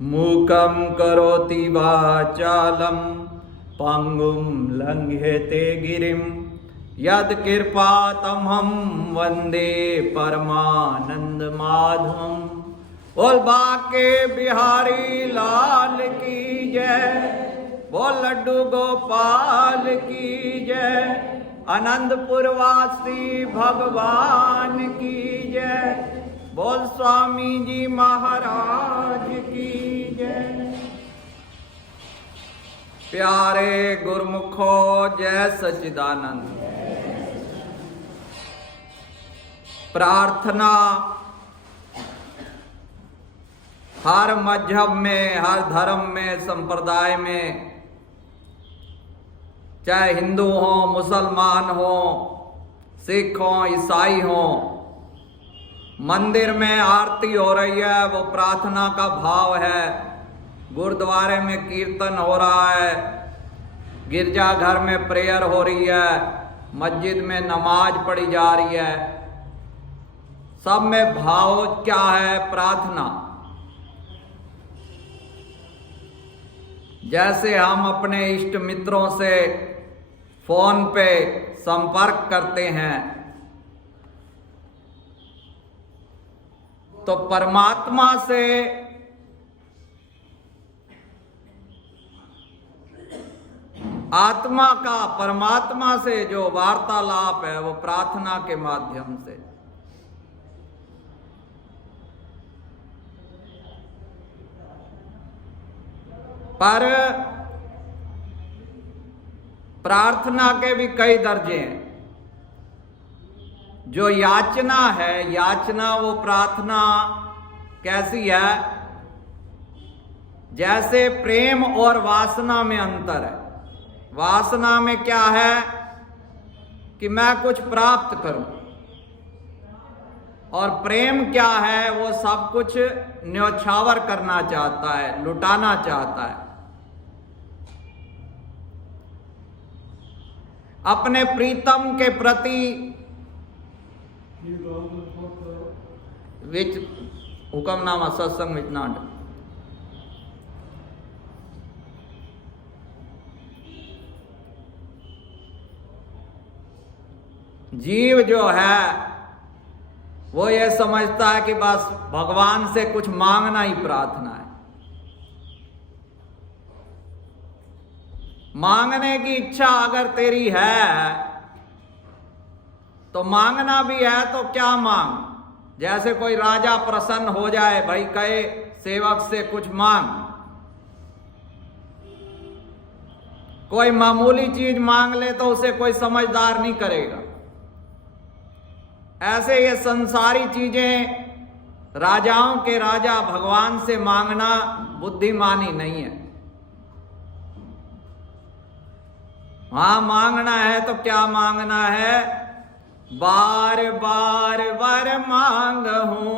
मूकं करोति वाचालं पंगुं लंघयते गिरिं यत्कृपातमहं वन्दे परमानंद माधवं। बोल बाके बिहारी लाल की जय, बोल लड्डू गोपाल की जय, आनंदपुरवासी भगवान की जय, बोल स्वामी जी महाराज की जय। प्यारे गुरमुखो जय सच्चिदानंद। प्रार्थना हर मजहब में, हर धर्म में, संप्रदाय में, चाहे हिंदू हो, मुसलमान हो, सिख हो, ईसाई हो, मंदिर में आरती हो रही है वो प्रार्थना का भाव है। गुरुद्वारे में कीर्तन हो रहा है, गिरजाघर में प्रेयर हो रही है, मस्जिद में नमाज पढ़ी जा रही है। सब में भाव क्या है? प्रार्थना। जैसे हम अपने इष्ट मित्रों से फोन पे संपर्क करते हैं तो परमात्मा से आत्मा का परमात्मा से जो वार्तालाप है वो प्रार्थना के माध्यम से। पर प्रार्थना के भी कई दर्जे हैं। जो याचना है, याचना वो प्रार्थना कैसी है? जैसे प्रेम और वासना में अंतर है। वासना में क्या है कि मैं कुछ प्राप्त करूं, और प्रेम क्या है? वो सब कुछ न्यौछावर करना चाहता है, लुटाना चाहता है। अपने प्रीतम के प्रति विच हुक्मनामा सत्संग विचनाट जीव जो है वो ये समझता है कि बस भगवान से कुछ मांगना ही प्रार्थना है। मांगने की इच्छा अगर तेरी है तो मांगना भी है तो क्या मांग? जैसे कोई राजा प्रसन्न हो जाए, भाई कहे सेवक से कुछ मांग, कोई मामूली चीज मांग ले तो उसे कोई समझदार नहीं करेगा। ऐसे ये संसारी चीजें राजाओं के राजा भगवान से मांगना बुद्धिमानी नहीं है। हाँ, मांगना है तो क्या मांगना है? बार बार वर मांगहूं,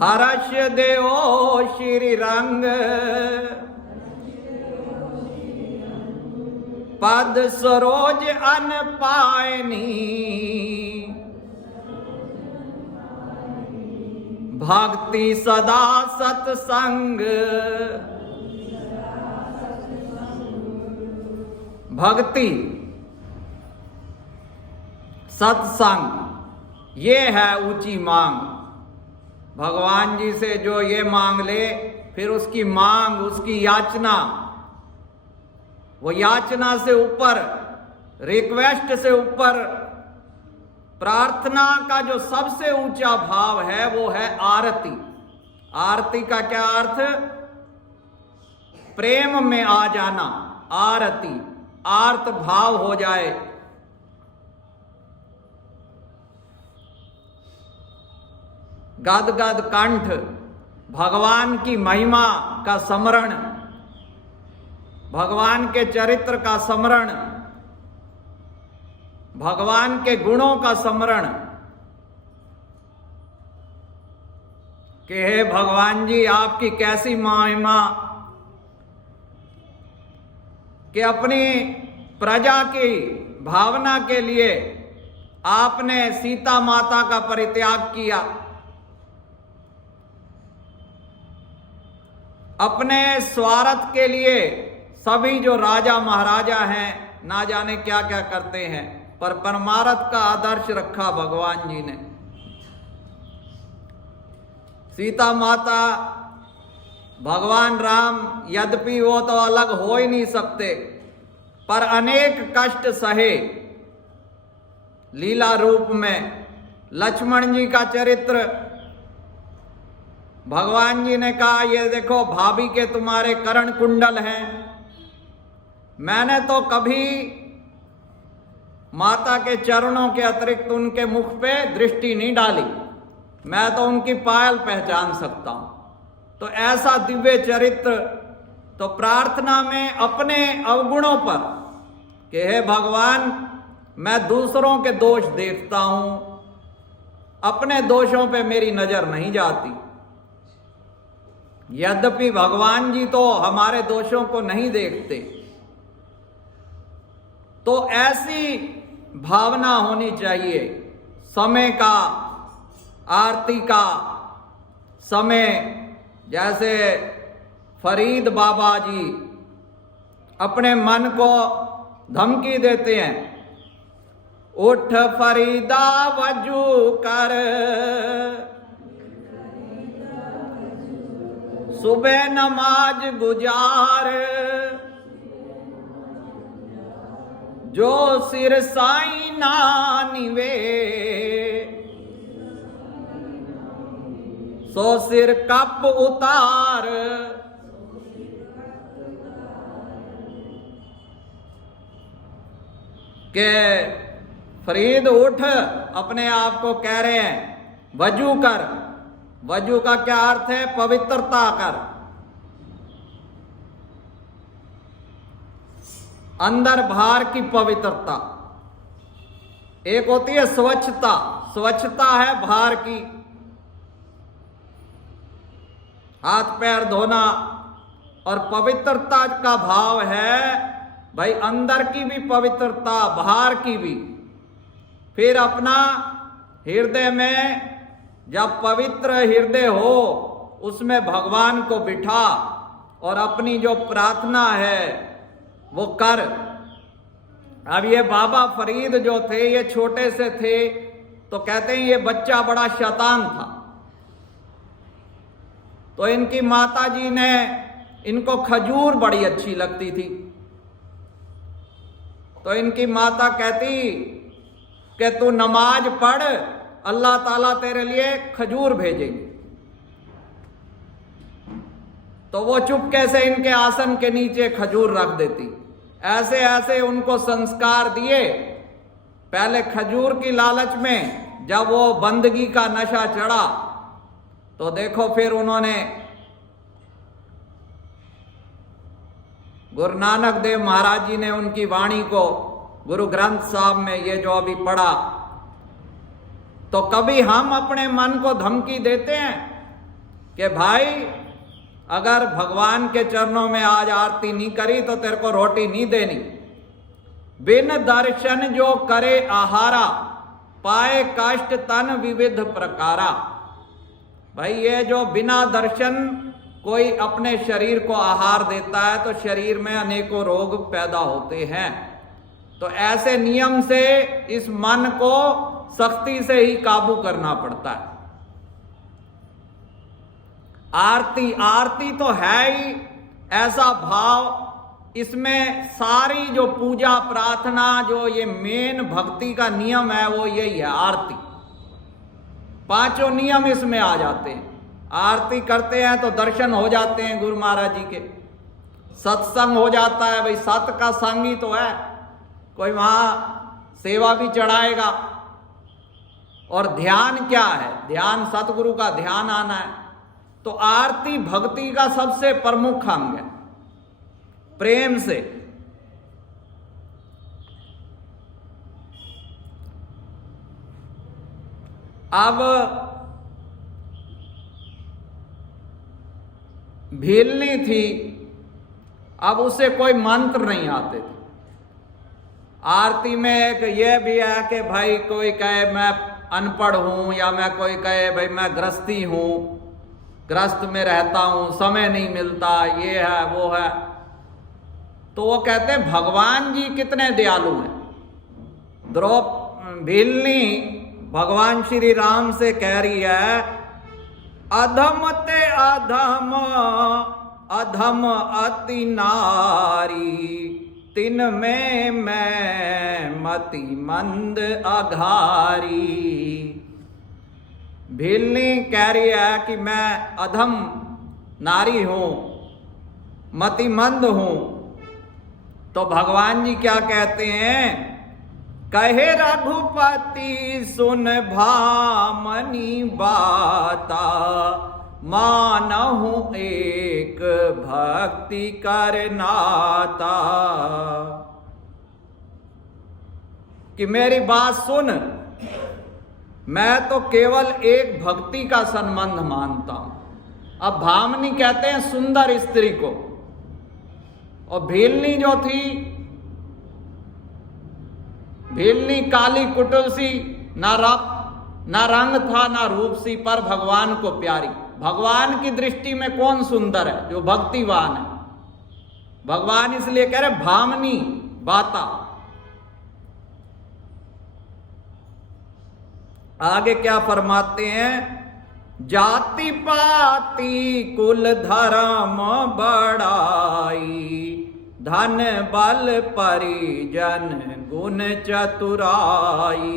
हर्ष देओ श्री रंग, पद सरोज अन पायनी, भक्ति सदा सत्संग। भक्ति, सत्संग, ये है ऊंची मांग। भगवान जी से जो ये मांग ले, फिर उसकी मांग, उसकी याचना, वो याचना से ऊपर, रिक्वेस्ट से ऊपर, प्रार्थना का जो सबसे ऊंचा भाव है वो है आरती। आरती का क्या अर्थ? प्रेम में आ जाना। आरती, आर्त भाव हो जाए। गदगद कंठ, भगवान की महिमा का स्मरण, भगवान के चरित्र का स्मरण, भगवान के गुणों का स्मरण कि हे भगवान जी आपकी कैसी महिमा कि अपनी प्रजा की भावना के लिए आपने सीता माता का परित्याग किया, अपने स्वार्थ के लिए सभी जो राजा महाराजा हैं ना जाने क्या क्या करते हैं, पर परमार्थ का आदर्श रखा भगवान जी ने। सीता माता, भगवान राम, यद्यपि वो तो अलग हो ही नहीं सकते, पर अनेक कष्ट सहे लीला रूप में। लक्ष्मण जी का चरित्र, भगवान जी ने कहा ये देखो भाभी के तुम्हारे कर्ण कुंडल हैं, मैंने तो कभी माता के चरणों के अतिरिक्त उनके मुख पे दृष्टि नहीं डाली, मैं तो उनकी पायल पहचान सकता हूं। तो ऐसा दिव्य चरित्र, तो प्रार्थना में अपने अवगुणों पर कि हे भगवान मैं दूसरों के दोष देखता हूं, अपने दोषों पे मेरी नजर नहीं जाती। यद्यपि भगवान जी तो हमारे दोषों को नहीं देखते, तो ऐसी भावना होनी चाहिए। समय का, आरती का समय, जैसे फरीद बाबा जी अपने मन को धमकी देते हैं, उठ फरीदा वजू कर, सुबह नमाज गुजार, जो सिर साई ना निवे, सो सिर कप उतार। के फरीद उठ, अपने आप को कह रहे हैं वजू कर। वजू का क्या अर्थ है? पवित्रता कर। अंदर बाहर की पवित्रता। एक होती है स्वच्छता, स्वच्छता है बाहर की, हाथ पैर धोना, और पवित्रता का भाव है भाई अंदर की भी पवित्रता, बाहर की भी। फिर अपना हृदय में जब पवित्र हृदय हो उसमें भगवान को बिठा और अपनी जो प्रार्थना है वो कर। अब ये बाबा फरीद जो थे, ये छोटे से थे, तो कहते हैं ये बच्चा बड़ा शैतान था। तो इनकी माता जी ने, इनको खजूर बड़ी अच्छी लगती थी, तो इनकी माता कहती कि तू नमाज पढ़, अल्लाह ताला तेरे लिए खजूर भेजेंगे। तो वो चुपके से इनके आसन के नीचे खजूर रख देती। ऐसे ऐसे उनको संस्कार दिए। पहले खजूर की लालच में जब वो बंदगी का नशा चढ़ा, तो देखो फिर उन्होंने गुरु नानक देव महाराज जी ने उनकी वाणी को गुरु ग्रंथ साहब में ये जो अभी पढ़ा, तो कभी हम अपने मन को धमकी देते हैं कि भाई अगर भगवान के चरणों में आज आरती नहीं करी तो तेरे को रोटी नहीं देनी। बिन दर्शन जो करे आहारा, पाए कष्ट तन विविध प्रकारा। भाई ये जो बिना दर्शन कोई अपने शरीर को आहार देता है तो शरीर में अनेकों रोग पैदा होते हैं। तो ऐसे नियम से इस मन को सख्ती से ही काबू करना पड़ता है। आरती, आरती तो है ही ऐसा भाव, इसमें सारी जो पूजा प्रार्थना, जो ये मेन भक्ति का नियम है वो यही है, आरती। पांचों नियम इसमें आ जाते हैं। आरती करते हैं तो दर्शन हो जाते हैं गुरु महाराज जी के, सत्संग हो जाता है, भाई सत का संग ही तो है, कोई वहां सेवा भी चढ़ाएगा। और ध्यान क्या है? ध्यान सतगुरु का ध्यान आना है। तो आरती भक्ति का सबसे प्रमुख अंग है, प्रेम से। अब भीलनी थी, अब उसे कोई मंत्र नहीं आते थे। आरती में एक ये भी है कि भाई कोई कहे मैं अनपढ़ हूं, या मैं कोई कहे भाई मैं गृहस्थी हूं, ग्रस्त में रहता हूं, समय नहीं मिलता, ये है वो है। तो वो कहते हैं भगवान जी कितने दयालु हैं। भीलनी भगवान श्री राम से कह रही है, अधम ते अधम अधम अति नारी, तिन में मैं मति मंद अघारी। भीलनी कह रही है कि मैं अधम नारी हूं, मतिमंद हूं। तो भगवान जी क्या कहते हैं, कहे रघुपति सुन भामनी बाता, मानहु एक भक्ति करनाता। कि मेरी बात सुन, मैं तो केवल एक भक्ति का संबंध मानता हूं। अब भामनी कहते हैं सुंदर स्त्री को, और भीलनी जो थी, भीलनी काली कुटुल सी, ना रंग था ना रूप सी, पर भगवान को प्यारी। भगवान की दृष्टि में कौन सुंदर है? जो भक्तिवान है। भगवान इसलिए कह रहे भामनी बाता। आगे क्या फरमाते हैं, जाति पाति कुल धर्म बड़ाई, धन बल परिजन गुण चतुराई,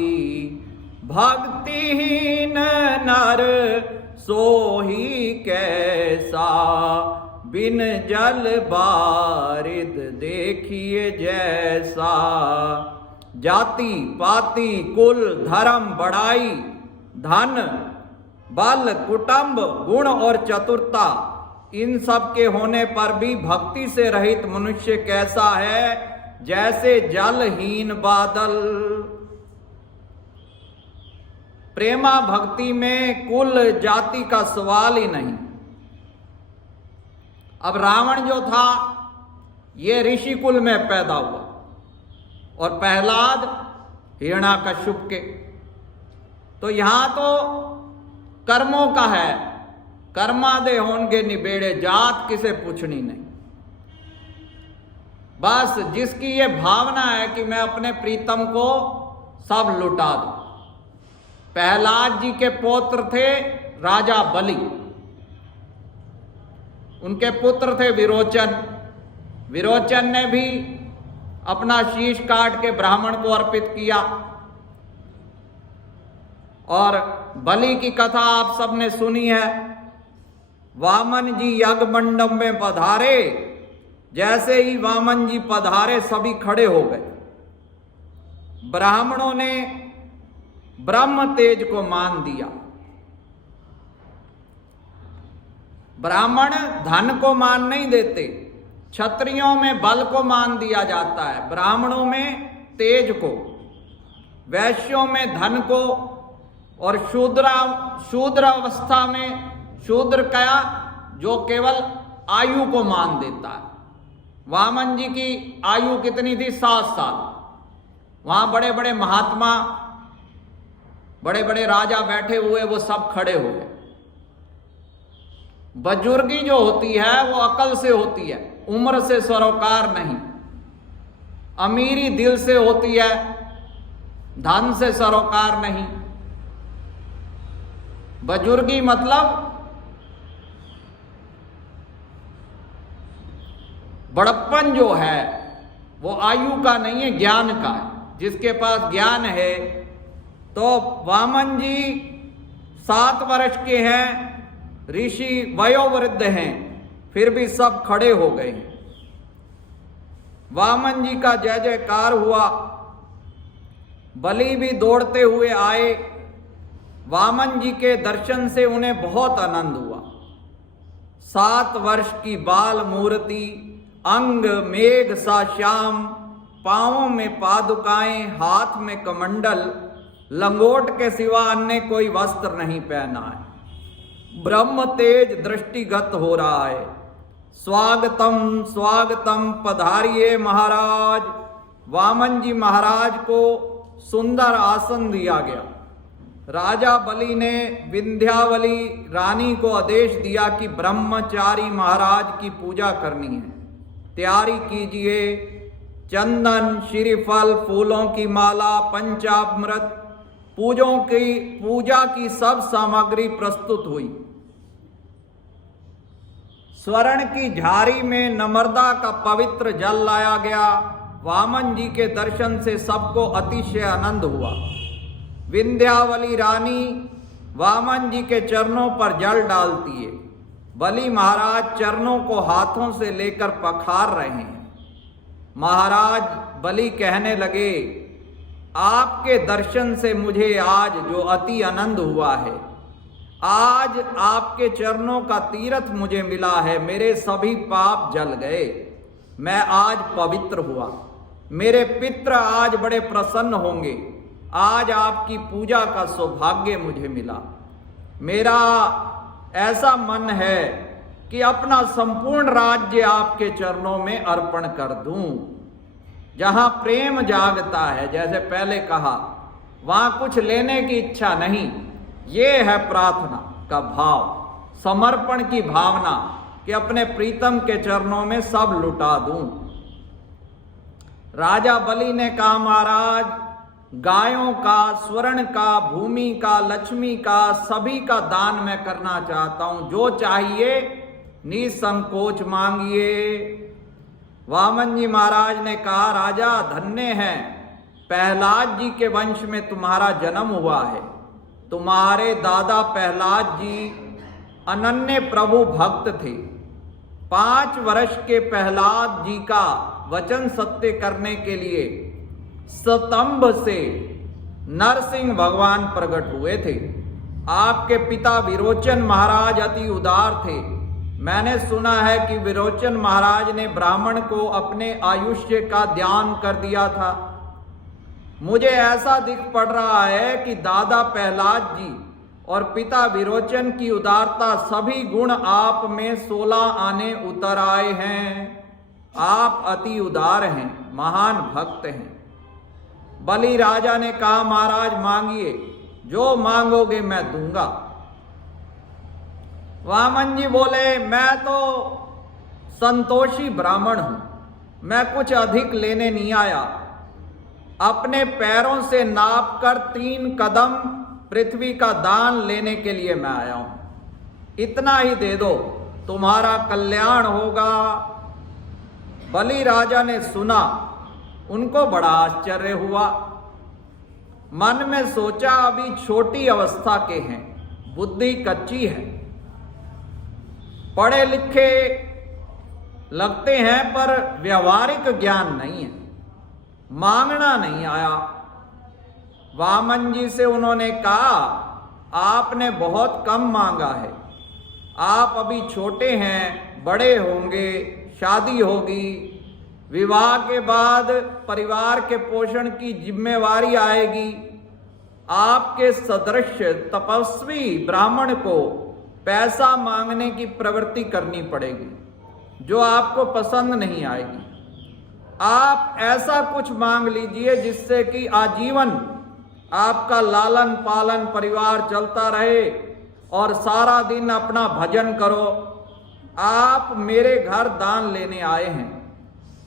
भक्तिहीन नर सोही कैसा, बिन जल बारिद देखिए जैसा। जाति पाति कुल धर्म बड़ाई, धन बल कुटुंब गुण और चतुरता, इन सब के होने पर भी भक्ति से रहित मनुष्य कैसा है, जैसे जलहीन बादल। प्रेमा भक्ति में कुल जाति का सवाल ही नहीं। अब रावण जो था ये ऋषि कुल में पैदा हुआ, और प्रहलाद हिरण्याकश्यप के। तो यहां तो कर्मों का है, कर्मादे होंगे निबेड़े, जात किसे पूछनी नहीं। बस जिसकी ये भावना है कि मैं अपने प्रीतम को सब लुटा दूं। प्रहलाद जी के पौत्र थे राजा बलि, उनके पुत्र थे विरोचन। विरोचन ने भी अपना शीश काट के ब्राह्मण को अर्पित किया। और बलि की कथा आप सबने सुनी है। वामन जी यज्ञ मंडप में पधारे, जैसे ही वामन जी पधारे सभी खड़े हो गए। ब्राह्मणों ने ब्रह्म तेज को मान दिया। ब्राह्मण धन को मान नहीं देते, क्षत्रियों में बल को मान दिया जाता है, ब्राह्मणों में तेज को, वैश्यों में धन को, और शूद्र अवस्था में शूद्र क्या, जो केवल आयु को मान देता है। वामन जी की आयु कितनी थी? 7 साल। वहां बड़े बड़े महात्मा, बड़े बड़े राजा बैठे हुए, वो सब खड़े हो गए। बुजुर्गी जो होती है वो अकल से होती है, उम्र से सरोकार नहीं। अमीरी दिल से होती है, धन से सरोकार नहीं। बुजुर्गी मतलब बड़प्पन जो है वो आयु का नहीं है, ज्ञान का है। जिसके पास ज्ञान है, तो वामन जी 7 वर्ष के हैं, ऋषि वयोवृद्ध हैं, फिर भी सब खड़े हो गए। वामन जी का जय जयकार हुआ। बलि भी दौड़ते हुए आए। वामन जी के दर्शन से उन्हें बहुत आनंद हुआ। 7 वर्ष की बाल मूर्ति, अंग मेघ सा श्याम, पांवों में पादुकाएं, हाथ में कमंडल, लंगोट के सिवा अन्य कोई वस्त्र नहीं पहना है। ब्रह्म तेज दृष्टिगत हो रहा है। स्वागतम स्वागतम, पधारिए महाराज। वामन जी महाराज को सुंदर आसन दिया गया। राजा बलि ने विंध्यावली रानी को आदेश दिया कि ब्रह्मचारी महाराज की पूजा करनी है, तैयारी कीजिए। चंदन, श्रीफल, फूलों की माला, पंचामृत, पूजा की सब सामग्री प्रस्तुत हुई। स्वर्ण की झारी में नर्मदा का पवित्र जल लाया गया। वामन जी के दर्शन से सबको अतिशय आनंद हुआ। विंध्यावली रानी वामन जी के चरणों पर जल डालती है। बलि महाराज चरणों को हाथों से लेकर पखार रहे हैं। महाराज बलि कहने लगे, आपके दर्शन से मुझे आज जो अति आनंद हुआ है, आज आपके चरणों का तीर्थ मुझे मिला है। मेरे सभी पाप जल गए, मैं आज पवित्र हुआ। मेरे पितृ आज बड़े प्रसन्न होंगे। आज आपकी पूजा का सौभाग्य मुझे मिला। मेरा ऐसा मन है कि अपना संपूर्ण राज्य आपके चरणों में अर्पण कर दूं। जहां प्रेम जागता है, जैसे पहले कहा, वहां कुछ लेने की इच्छा नहीं। ये है प्रार्थना का भाव, समर्पण की भावना कि अपने प्रीतम के चरणों में सब लुटा दूं। राजा बलि ने कहा, महाराज, गायों का, स्वर्ण का, भूमि का, लक्ष्मी का, सभी का दान मैं करना चाहता हूं। जो चाहिए निसंकोच मांगिए। वामन जी महाराज ने कहा, राजा धन्य है, प्रहलाद जी के वंश में तुम्हारा जन्म हुआ है। तुम्हारे दादा प्रहलाद जी अनन्य प्रभु भक्त थे। 5 वर्ष के प्रहलाद जी का वचन सत्य करने के लिए स्तंभ से नरसिंह भगवान प्रकट हुए थे। आपके पिता विरोचन महाराज अति उदार थे। मैंने सुना है कि विरोचन महाराज ने ब्राह्मण को अपने आयुष्य का ध्यान कर दिया था। मुझे ऐसा दिख पड़ रहा है कि दादा प्रहलाद जी और पिता विरोचन की उदारता, सभी गुण आप में 16 आने उतर आए हैं। आप अति उदार हैं, महान भक्त हैं। बलि राजा ने कहा, महाराज मांगिए, जो मांगोगे मैं दूंगा। वामन जी बोले, मैं तो संतोषी ब्राह्मण हूं, मैं कुछ अधिक लेने नहीं आया। अपने पैरों से नापकर 3 कदम पृथ्वी का दान लेने के लिए मैं आया हूं। इतना ही दे दो, तुम्हारा कल्याण होगा। बलि राजा ने सुना, उनको बड़ा आश्चर्य हुआ। मन में सोचा, अभी छोटी अवस्था के हैं, बुद्धि कच्ची है, पढ़े लिखे लगते हैं, पर व्यवहारिक ज्ञान नहीं है। मांगना नहीं आया। वामन जी से उन्होंने कहा, आपने बहुत कम मांगा है। आप अभी छोटे हैं, बड़े होंगे, शादी होगी, विवाह के बाद परिवार के पोषण की जिम्मेवारी आएगी। आपके सदृश तपस्वी ब्राह्मण को पैसा मांगने की प्रवृत्ति करनी पड़ेगी, जो आपको पसंद नहीं आएगी। आप ऐसा कुछ मांग लीजिए जिससे कि आजीवन आपका लालन पालन परिवार चलता रहे और सारा दिन अपना भजन करो। आप मेरे घर दान लेने आए हैं,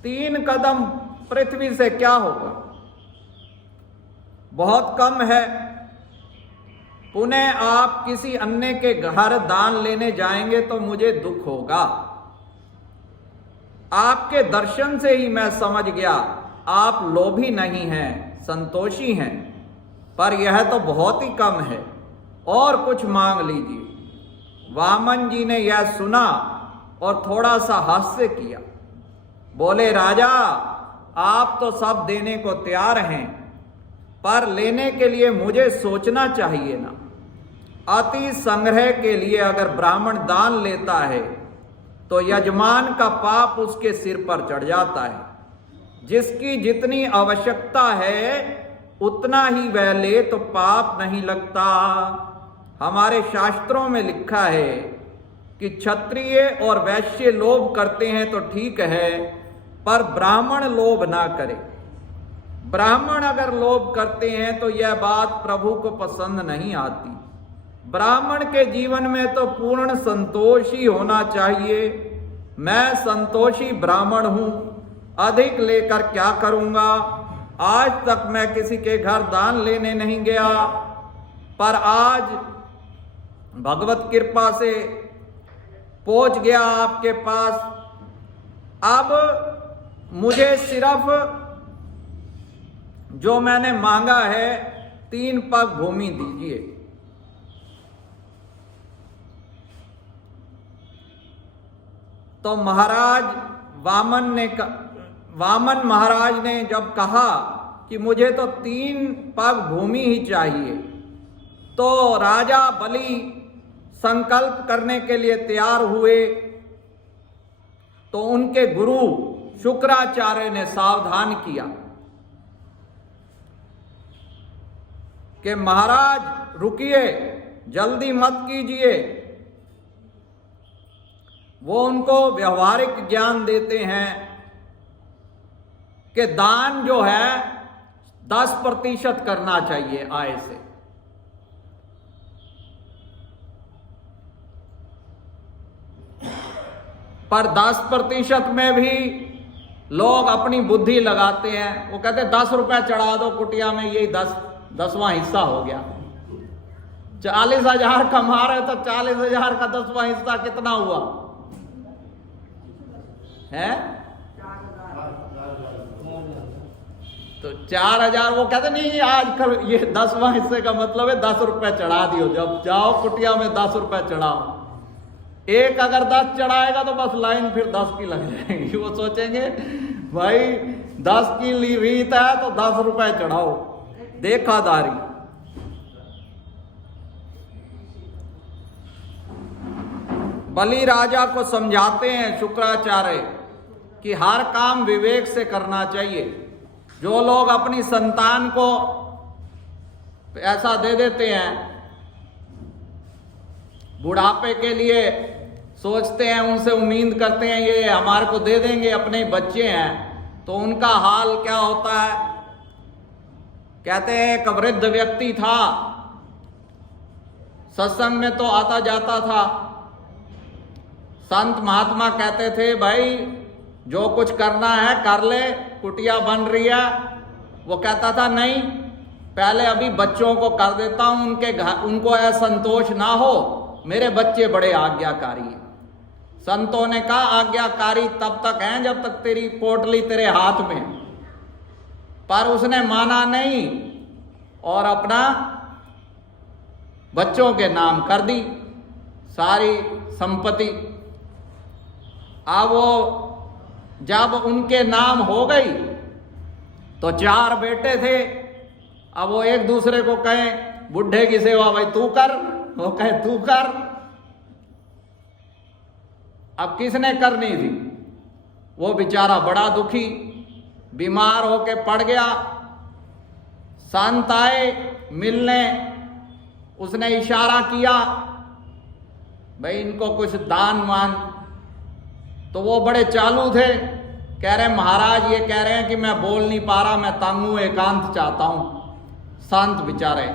3 कदम पृथ्वी से क्या होगा, बहुत कम है। पुनः आप किसी अन्य के घर दान लेने जाएंगे तो मुझे दुख होगा। आपके दर्शन से ही मैं समझ गया, आप लोभी नहीं हैं, संतोषी हैं, पर यह तो बहुत ही कम है, और कुछ मांग लीजिए। वामन जी ने यह सुना और थोड़ा सा हास्य किया। बोले, राजा, आप तो सब देने को तैयार हैं, पर लेने के लिए मुझे सोचना चाहिए ना। अति संग्रह के लिए अगर ब्राह्मण दान लेता है तो यजमान का पाप उसके सिर पर चढ़ जाता है। जिसकी जितनी आवश्यकता है उतना ही वह ले तो पाप नहीं लगता। हमारे शास्त्रों में लिखा है कि क्षत्रिय और वैश्य लोभ करते हैं तो ठीक है, पर ब्राह्मण लोभ ना करे। ब्राह्मण अगर लोभ करते हैं तो यह बात प्रभु को पसंद नहीं आती। ब्राह्मण के जीवन में तो पूर्ण संतोष ही होना चाहिए। मैं संतोषी ब्राह्मण हूं, अधिक लेकर क्या करूंगा। आज तक मैं किसी के घर दान लेने नहीं गया, पर आज भगवत कृपा से पहुंच गया आपके पास। अब मुझे सिर्फ जो मैंने मांगा है 3 पग भूमि दीजिए। तो महाराज वामन महाराज ने जब कहा कि मुझे तो 3 पग भूमि ही चाहिए, तो राजा बलि संकल्प करने के लिए तैयार हुए। तो उनके गुरु शुक्राचार्य ने सावधान किया कि महाराज रुकिए, जल्दी मत कीजिए। वो उनको व्यवहारिक ज्ञान देते हैं कि दान जो है 10% करना चाहिए आय से। पर 10% में भी लोग अपनी बुद्धि लगाते हैं। वो कहते 10 रुपए चढ़ा दो कुटिया में, यही 10वां हिस्सा हो गया। 40,000 कमा रहे तो 40,000 का 10वां हिस्सा कितना हुआ है? तो 4,000। वो कहते नहीं आज ये 10वां हिस्से का मतलब है 10 रुपए चढ़ा दियो। जब जाओ कुटिया में 10 रुपए चढ़ाओ। एक अगर 10 चढ़ाएगा तो बस लाइन फिर 10 की लग जाएगी। वो सोचेंगे भाई 10 की रीत है तो 10 रुपए चढ़ाओ, देखादारी। बलि राजा को समझाते हैं शुक्राचार्य कि हर काम विवेक से करना चाहिए। जो लोग अपनी संतान को पैसा दे देते हैं, बुढ़ापे के लिए सोचते हैं, उनसे उम्मीद करते हैं ये हमारे को दे देंगे, अपने बच्चे हैं, तो उनका हाल क्या होता है। कहते हैं एक वृद्ध व्यक्ति था, सत्संग में तो आता जाता था। संत महात्मा कहते थे भाई जो कुछ करना है कर ले, कुटिया बन रही है। वो कहता था नहीं, पहले अभी बच्चों को कर देता हूं, उनको असंतोष ना हो, मेरे बच्चे बड़े आज्ञाकारी हैं। संतों ने कहा आज्ञाकारी तब तक हैं जब तक तेरी पोटली तेरे हाथ में। पर उसने माना नहीं और अपना बच्चों के नाम कर दी सारी संपत्ति। अब वो जब उनके नाम हो गई तो 4 बेटे थे। अब वो एक दूसरे को कहें बुढ़े की सेवा भाई तू कर, वो कहे तू कर। अब किसने करनी थी? वो बेचारा बड़ा दुखी, बीमार होके पड़ गया। संत आए मिलने, उसने इशारा किया भाई इनको कुछ दान मान। तो वो बड़े चालू थे, कह रहे महाराज ये कह रहे हैं कि मैं बोल नहीं पा रहा, मैं तंग हूं, एकांत चाहता हूं। संत बेचारे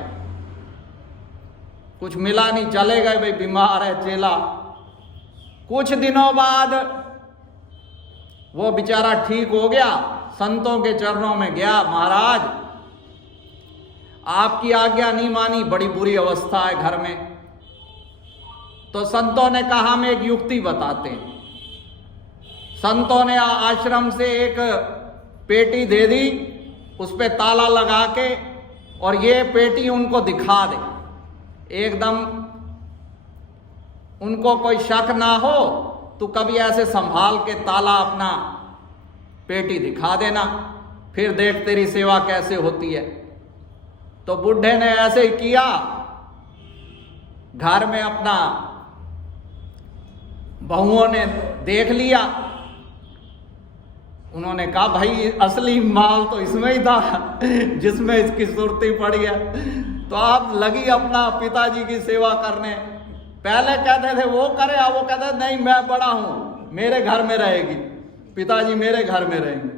कुछ मिला नहीं, चले गए, भाई बीमार है चेला। कुछ दिनों बाद वो बेचारा ठीक हो गया, संतों के चरणों में गया, महाराज आपकी आज्ञा नहीं मानी, बड़ी बुरी अवस्था है घर में। तो संतों ने कहा हम एक युक्ति बताते हैं। संतों ने आश्रम से एक पेटी दे दी, उस पे ताला लगा के, और ये पेटी उनको दिखा दे, एकदम उनको कोई शक ना हो, तो कभी ऐसे संभाल के ताला अपना पेटी दिखा देना, फिर देख तेरी सेवा कैसे होती है। तो बुढ़े ने ऐसे ही किया, घर में अपना बहुओं ने देख लिया। उन्होंने कहा भाई असली माल तो इसमें ही था जिसमें इसकी सुर्ती पड़ गया। तो आप लगी अपना पिताजी की सेवा करने। पहले कहते थे वो करे, अब वो कहते थे नहीं मैं बड़ा हूं, मेरे घर में रहेगी, पिताजी मेरे घर में रहेंगे।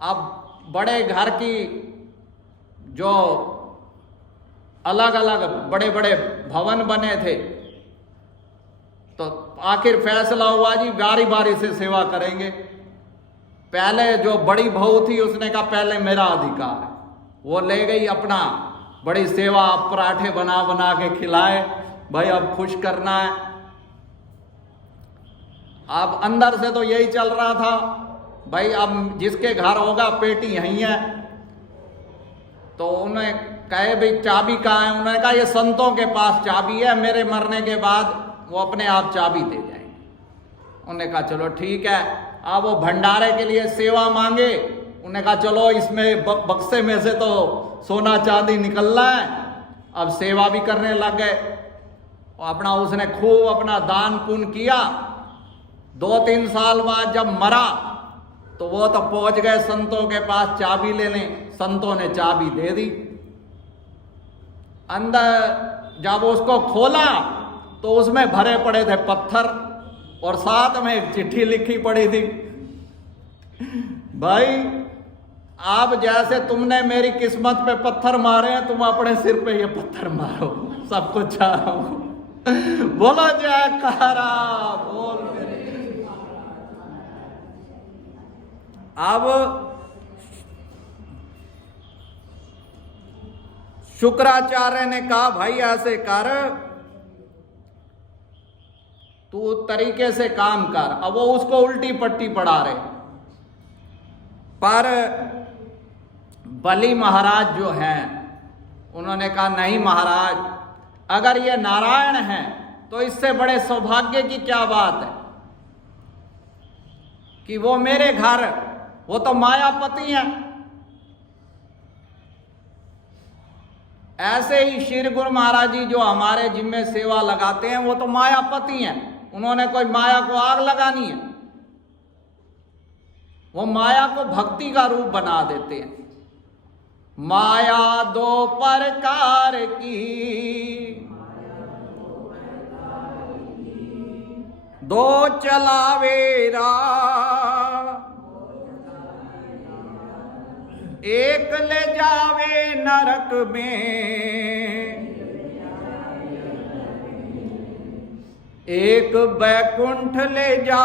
अब बड़े घर की जो अलग अलग बड़े बड़े भवन बने थे, तो आखिर फैसला हुआ जी बारी बारी से सेवा करेंगे। पहले जो बड़ी बहू थी उसने कहा पहले मेरा अधिकार है, वो ले गई अपना बड़ी सेवा, पराठे बना बना के खिलाए, भाई अब खुश करना है। अब अंदर से तो यही चल रहा था, भाई अब जिसके घर होगा पेटी यहीं है। तो उन्हें कहे भाई चाबी कहाँ है? उन्होंने कहा ये संतों के पास चाबी है, मेरे मरने के बाद वो अपने आप चाबी दे जाएंगे। उन्होंने कहा चलो ठीक है। अब वो भंडारे के लिए सेवा मांगे, उन्होंने कहा चलो इसमें बक्से में से तो सोना चांदी निकलना है, अब सेवा भी करने लग गए। और अपना उसने खूब अपना दान पुण्य किया। 2-3 साल बाद जब मरा तो वो तो पहुंच गए संतों के पास चाबी लेने, संतों ने चाबी दे दी। अंदर जब उसको खोला तो उसमें भरे पड़े थे पत्थर और साथ में एक चिट्ठी लिखी पड़ी थी, भाई आप जैसे तुमने मेरी किस्मत पे पत्थर मारे हैं, तुम अपने सिर पे ये पत्थर मारो, सब कुछ चाह रहा हूं। बोलो जयकारा बोल। अब शुक्राचार्य ने कहा भाई ऐसे कर, तू तरीके से काम कर। अब वो उसको उल्टी पट्टी पढ़ा रहे, पर बलि महाराज जो हैं उन्होंने कहा नहीं महाराज, अगर ये नारायण हैं तो इससे बड़े सौभाग्य की क्या बात है कि वो मेरे घर, वो तो मायापति हैं। ऐसे ही श्री गुरु महाराज जी जो हमारे जिम्मे सेवा लगाते हैं वो तो मायापति हैं, उन्होंने कोई माया को आग लगानी है, वो माया को भक्ति का रूप बना देते हैं। माया 2 प्रकार की, 2 चलावेरा, एक ले जावे नरक में, एक बैकुंठ ले जा।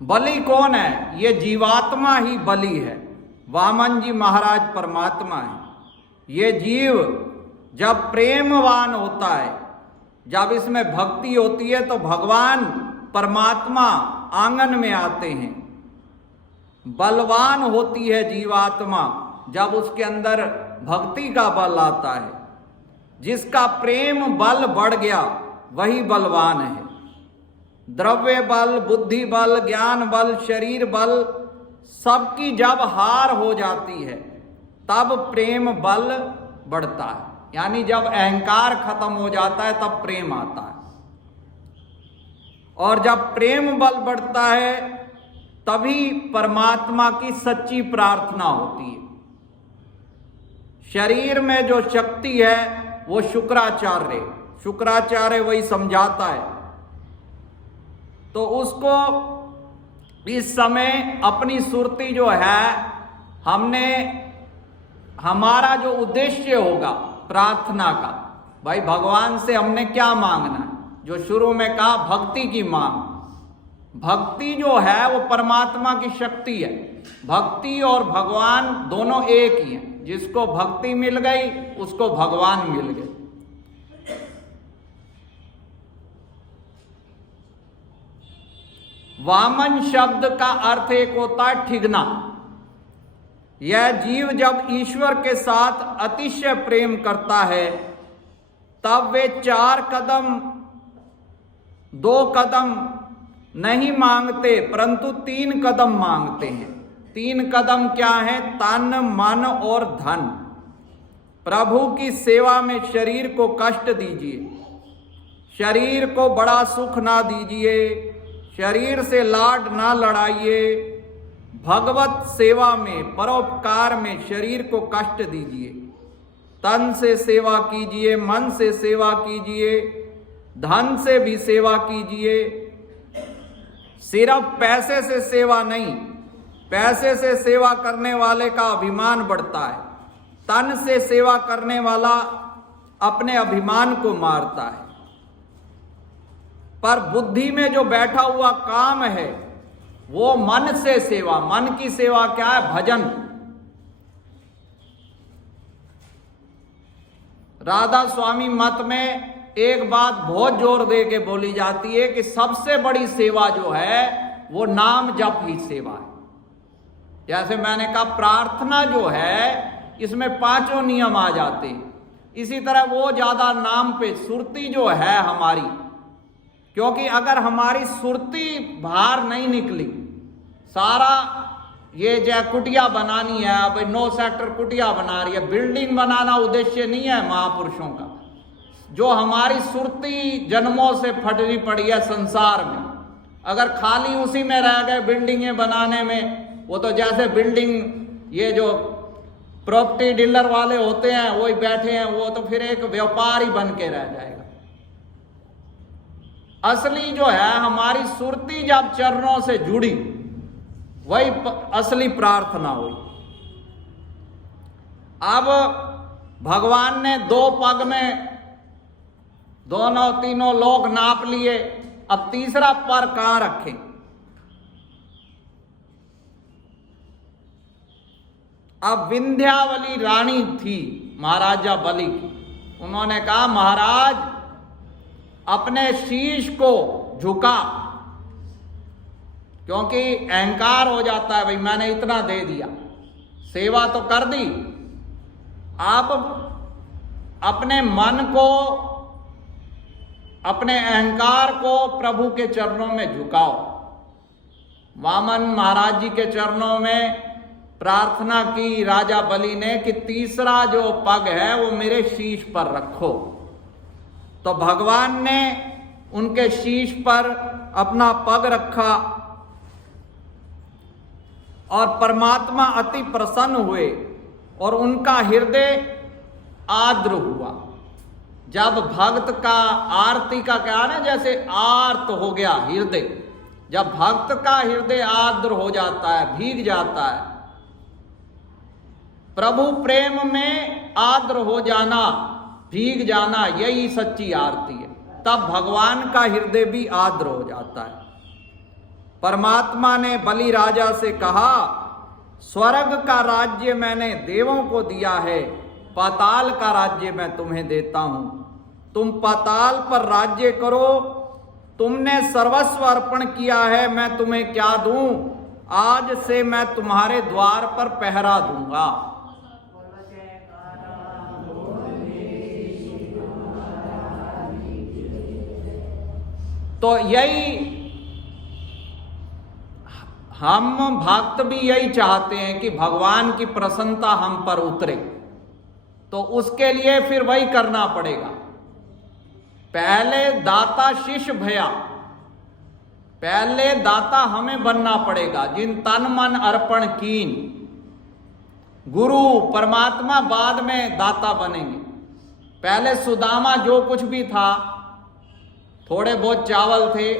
बलि कौन है? ये जीवात्मा ही बलि है। वामन जी महाराज परमात्मा है। ये जीव जब प्रेमवान होता है, जब इसमें भक्ति होती है तो भगवान परमात्मा आंगन में आते हैं। बलवान होती है जीवात्मा जब उसके अंदर भक्ति का बल आता है। जिसका प्रेम बल बढ़ गया वही बलवान है। द्रव्य बल, बुद्धि बल, ज्ञान बल, शरीर बल सबकी जब हार हो जाती है तब प्रेम बल बढ़ता है। यानी जब अहंकार खत्म हो जाता है तब प्रेम आता है, और जब प्रेम बल बढ़ता है तभी परमात्मा की सच्ची प्रार्थना होती है। शरीर में जो शक्ति है वो शुक्राचार्य वही समझाता है। तो उसको इस समय अपनी सुरती जो है, हमारा जो उद्देश्य होगा प्रार्थना का, भाई भगवान से हमने क्या मांगना है, जो शुरू में कहा भक्ति की मांग। भक्ति जो है वो परमात्मा की शक्ति है। भक्ति और भगवान दोनों एक ही हैं। जिसको भक्ति मिल गई उसको भगवान मिल गए। वामन शब्द का अर्थ एक होता है ठिगना। यह जीव जब ईश्वर के साथ अतिशय प्रेम करता है तब वे 4 कदम 2 कदम नहीं मांगते परंतु 3 कदम मांगते हैं। 3 कदम क्या है? तन, मन और धन। प्रभु की सेवा में शरीर को कष्ट दीजिए, शरीर को बड़ा सुख ना दीजिए, शरीर से लाड ना लड़ाइए। भगवत सेवा में, परोपकार में शरीर को कष्ट दीजिए। तन से सेवा कीजिए, मन से सेवा कीजिए, धन से भी सेवा कीजिए। सिर्फ पैसे से सेवा नहीं, पैसे से सेवा करने वाले का अभिमान बढ़ता है, तन से सेवा करने वाला अपने अभिमान को मारता है। पर बुद्धि में जो बैठा हुआ काम है वो मन से सेवा। मन की सेवा क्या है? भजन। राधा स्वामी मत में एक बात बहुत जोर दे के बोली जाती है कि सबसे बड़ी सेवा जो है वो नाम जप ही सेवा है। जैसे मैंने कहा प्रार्थना जो है इसमें 5 नियम आ जाते हैं, इसी तरह वो ज्यादा नाम पे सुरती जो है हमारी, क्योंकि अगर हमारी सुरती बाहर नहीं निकली, सारा ये जो कुटिया बनानी है, अब 9 सेक्टर कुटिया बना रही है, बिल्डिंग बनाना उद्देश्य नहीं है महापुरुषों का। जो हमारी सुरती जन्मों से फटरी पड़ी है संसार में, अगर खाली उसी में रह गए बिल्डिंगें बनाने में, वो तो जैसे बिल्डिंग ये जो प्रॉपर्टी डीलर वाले होते हैं वही बैठे हैं, वो तो फिर एक व्यापार ही बन के रह जाएगा। असली जो है हमारी सुरती जब चरणों से जुड़ी, वही असली प्रार्थना हुई। अब भगवान ने 2 पग में दोनों तीनों लोग नाप लिए, अब तीसरा पर कहां रखें? अब विंध्यावली रानी थी महाराजा बलि की, उन्होंने कहा महाराज अपने शीश को झुका, क्योंकि अहंकार हो जाता है, भाई मैंने इतना दे दिया, सेवा तो कर दी, आप अपने मन को, अपने अहंकार को प्रभु के चरणों में झुकाओ। वामन महाराज जी के चरणों में प्रार्थना की राजा बलि ने कि तीसरा जो पग है वो मेरे शीश पर रखो। तो भगवान ने उनके शीश पर अपना पग रखा और परमात्मा अति प्रसन्न हुए और उनका हृदय आर्द्र हुआ। जब भक्त का आरती का क्या है ना, जैसे आर्त हो गया हृदय, जब भक्त का हृदय आर्द्र हो जाता है, भीग जाता है, प्रभु प्रेम में आर्द्र हो जाना, भीग जाना, यही सच्ची आरती है। तब भगवान का हृदय भी आर्द्र हो जाता है। परमात्मा ने बलि राजा से कहा, स्वर्ग का राज्य मैंने देवों को दिया है, पाताल का राज्य मैं तुम्हें देता हूं, तुम पाताल पर राज्य करो, तुमने सर्वस्व अर्पण किया है, मैं तुम्हें क्या दूं? आज से मैं तुम्हारे द्वार पर पहरा दूंगा। तो यही हम भक्त भी यही चाहते हैं कि भगवान की प्रसन्नता हम पर उतरे, तो उसके लिए फिर वही करना पड़ेगा। पहले दाता शिष्य भया, पहले दाता हमें बनना पड़ेगा, जिन तन मन अर्पण कीन। गुरु परमात्मा बाद में दाता बनेंगे। पहले सुदामा जो कुछ भी था, थोड़े बहुत चावल थे,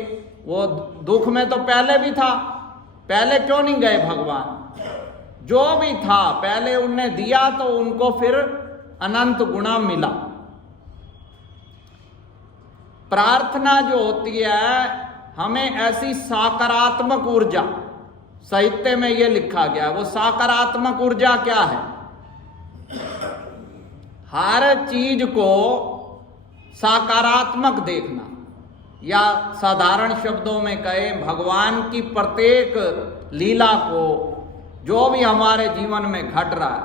वो दुख में तो पहले भी था, पहले क्यों नहीं गए भगवान? जो भी था पहले उनने दिया तो उनको फिर अनंत गुना मिला। प्रार्थना जो होती है, हमें ऐसी सकारात्मक ऊर्जा, साहित्य में यह लिखा गया, वो सकारात्मक ऊर्जा क्या है? हर चीज को सकारात्मक देखना, या साधारण शब्दों में कहे भगवान की प्रत्येक लीला को, जो भी हमारे जीवन में घट रहा है,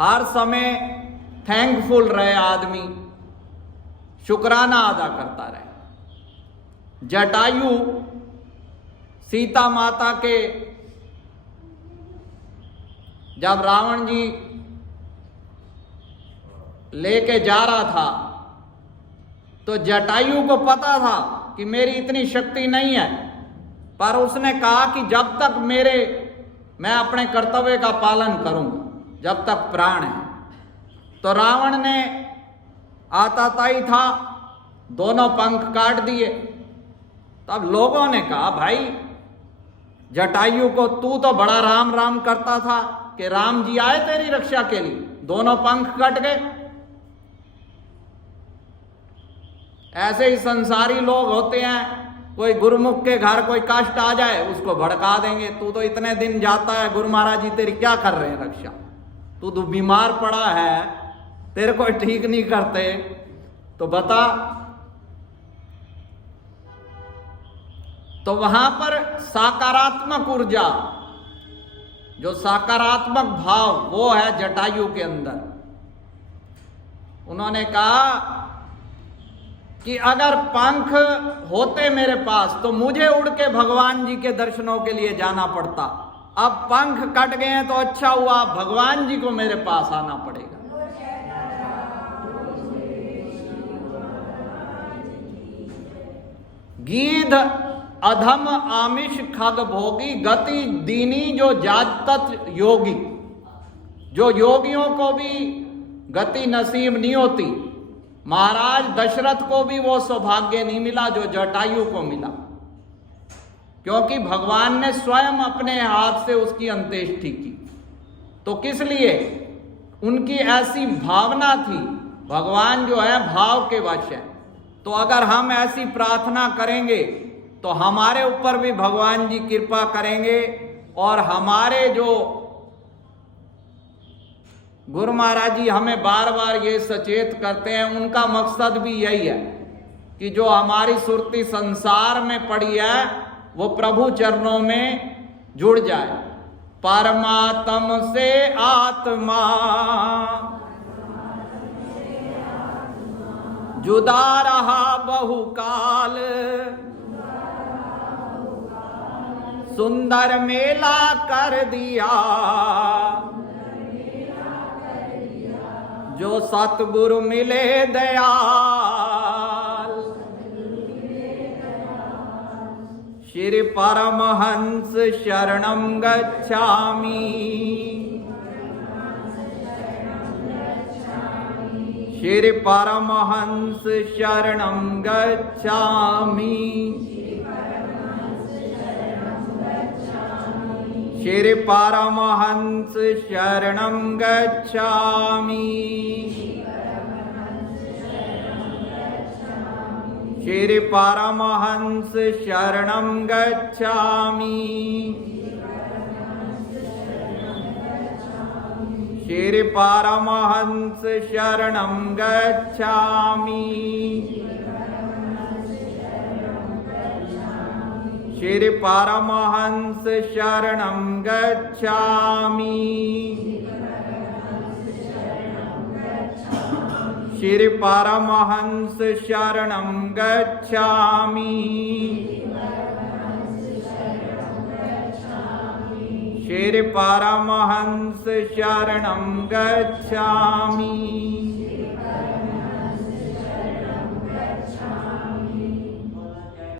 हर समय थैंकफुल रहे आदमी, शुक्राना अदा करता रहे। जटायु सीता माता के, जब रावण जी लेके जा रहा था, तो जटायु को पता था कि मेरी इतनी शक्ति नहीं है, पर उसने कहा कि जब तक मैं अपने कर्तव्य का पालन करूंगा, जब तक प्राण है। तो रावण ने आताताई था, दोनों पंख काट दिए। तब लोगों ने कहा, भाई जटायु को तू तो बड़ा राम राम करता था कि राम जी आए तेरी रक्षा के लिए, दोनों पंख कट गए। ऐसे ही संसारी लोग होते हैं, कोई गुरुमुख के घर कोई कष्ट आ जाए उसको भड़का देंगे, तू तो इतने दिन जाता है, गुरु महाराज जी तेरी क्या कर रहे हैं रक्षा, तू तो बीमार पड़ा है, तेरे को ठीक नहीं करते, तो बता। तो वहां पर सकारात्मक ऊर्जा, जो सकारात्मक भाव, वो है जटायु के अंदर। उन्होंने कहा कि अगर पंख होते मेरे पास तो मुझे उड़ के भगवान जी के दर्शनों के लिए जाना पड़ता, अब पंख कट गए हैं तो अच्छा हुआ, भगवान जी को मेरे पास आना पड़ेगा। गीध अधम आमिष खग भोगी गति दीनी जो जातत योगी, जो योगियों को भी गति नसीब नहीं होती, महाराज दशरथ को भी वो सौभाग्य नहीं मिला जो जटायु को मिला, क्योंकि भगवान ने स्वयं अपने हाथ से उसकी अंत्येष्टि की। तो किस लिए? उनकी ऐसी भावना थी। भगवान जो है भाव के वश है। तो अगर हम ऐसी प्रार्थना करेंगे तो हमारे ऊपर भी भगवान जी कृपा करेंगे, और हमारे जो गुरु महाराज जी हमें बार बार ये सचेत करते हैं, उनका मकसद भी यही है कि जो हमारी सुरती संसार में पड़ी है वो प्रभु चरणों में जुड़ जाए। परमात्म से आत्मा जुदा रहा बहुकाल, सुंदर मेला कर दिया जो सतगुरु मिले दयाल। श्री परमहंस शरणं गच्छामि, श्री परमहंस शरणं गच्छामि, श्री परमहंस शरणं गच्छामि, श्री परमहंस शरणं गच्छामि, श्री परमहंस शरणं गच्छामि, श्री परमहंस शरणं गच्छामि, श्री परमहंस शरणं गच्छामि, श्री परमहंस शरणं गच्छामि।